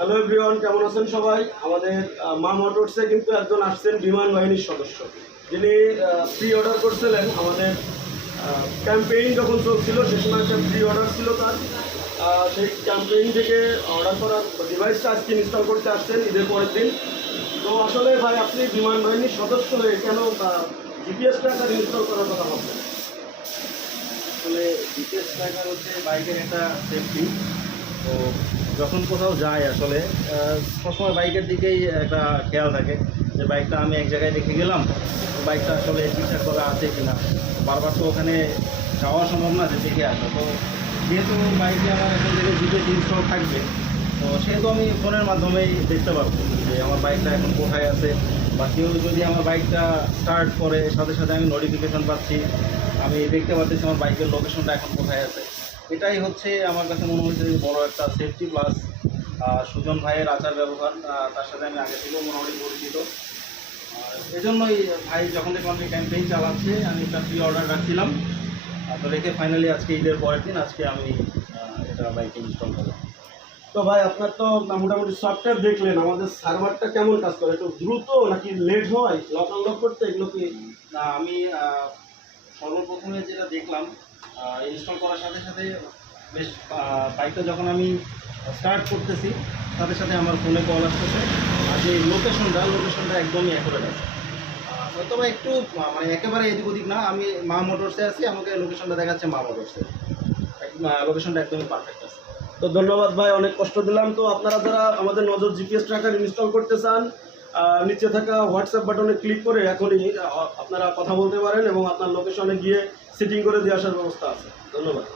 Hello everyone, কেমন আছেন সবাই? আমাদের মা মোটরসে কিন্তু একজন আসছেন বিমান বাহিনীর সদস্য, যিনি প্রি অর্ডার করছিলেন। আমাদের ক্যাম্পেইন যখন চলছিল সে সময় একটা প্রি অর্ডার ছিল তার। সেই ক্যাম্পেইন থেকে অর্ডার করার ডিভাইসটা আজকে ইনস্টল করতে আসছেন ঈদের পরের দিন। তো আসলে ভাই, আপনি বিমান বাহিনীর সদস্য হয়ে কেন জিপিএস ট্র্যাকার ইনস্টল করার কথা ভাবছেন? আসলে জিপিএস ট্র্যাকার হচ্ছে বাইকের একটা সেফটি। তো যখন কোথাও যায় আসলে সবসময় বাইকের দিকেই একটা খেয়াল থাকে যে বাইকটা আমি এক জায়গায় রেখে গেলাম, বাইকটা আসলে ঠিকঠাক করা আছে কিনা। বারবার তো ওখানে যাওয়া সম্ভব না যে দেখে আসা। তো যেহেতু বাইকে আমার এখন থেকে জিপিএস ইনস্টল থাকবে, তো সেহেতু আমি ফোনের মাধ্যমেই দেখতে পারবো যে আমার বাইকটা এখন কোথায় আছে, বা কেউ যদি আমার বাইকটা স্টার্ট করে সাথে সাথে আমি নোটিফিকেশন পাচ্ছি, আমি দেখতে পাচ্ছি আমার বাইকের লোকেশনটা এখন কোথায় আছে। এটাই হচ্ছে আমার কাছে মনে হচ্ছে বড় একটা সেফটি। প্লাস সুজন ভাইয়ের আচার ব্যবহার, তার সাথে আমি আগে থেকেও মোটামুটি পরিচিত। এজন্যই ভাই যখন থেকে আমি ক্যাম্পেইন চালাচ্ছে, আমি একটা প্রি অর্ডার রাখছিলাম। তো রেখে ফাইনালি আজকে ঈদের পরের দিন আজকে আমি এটা বাইকে ইনস্টল করলাম। তো ভাই, আপনার তো মোটামুটি সফটওয়্যার দেখলেন, আমাদের সার্ভারটা কেমন কাজ করে? একটু দ্রুত নাকি লেট হয় লক আনলক করতে? এগুলো কি না, আমি সর্বপ্রথমে যেটা দেখলাম, ইনস্টল করার সাথে সাথে বেশ বাইকটা যখন আমি স্টার্ট করতেছি সাথে সাথে আমার ফোনে কল আসতেছে, আর যে লোকেশনটা একদমই অ্যাকুরেট আছে। হয়তো বা একটু মানে একেবারে এদিক ওদিক না, আমি মা মোটরসে আছি, আমাকে লোকেশনটা দেখাচ্ছে মা মোটরসে, লোকেশনটা একদমই পারফেক্ট আছে। তো ধন্যবাদ ভাই, অনেক কষ্ট দিলাম। তো আপনারা যারা আমাদের নজর জিপিএস ট্র্যাকার ইনস্টল করতে চান, নিচে থাকা হোয়াটসঅ্যাপ বাটনে ক্লিক করে এখনই আপনারা কথা বলতে পারেন এবং আপনার লোকেশনে গিয়ে সেটিং করে দিয়ে আসার ব্যবস্থা আছে। ধন্যবাদ।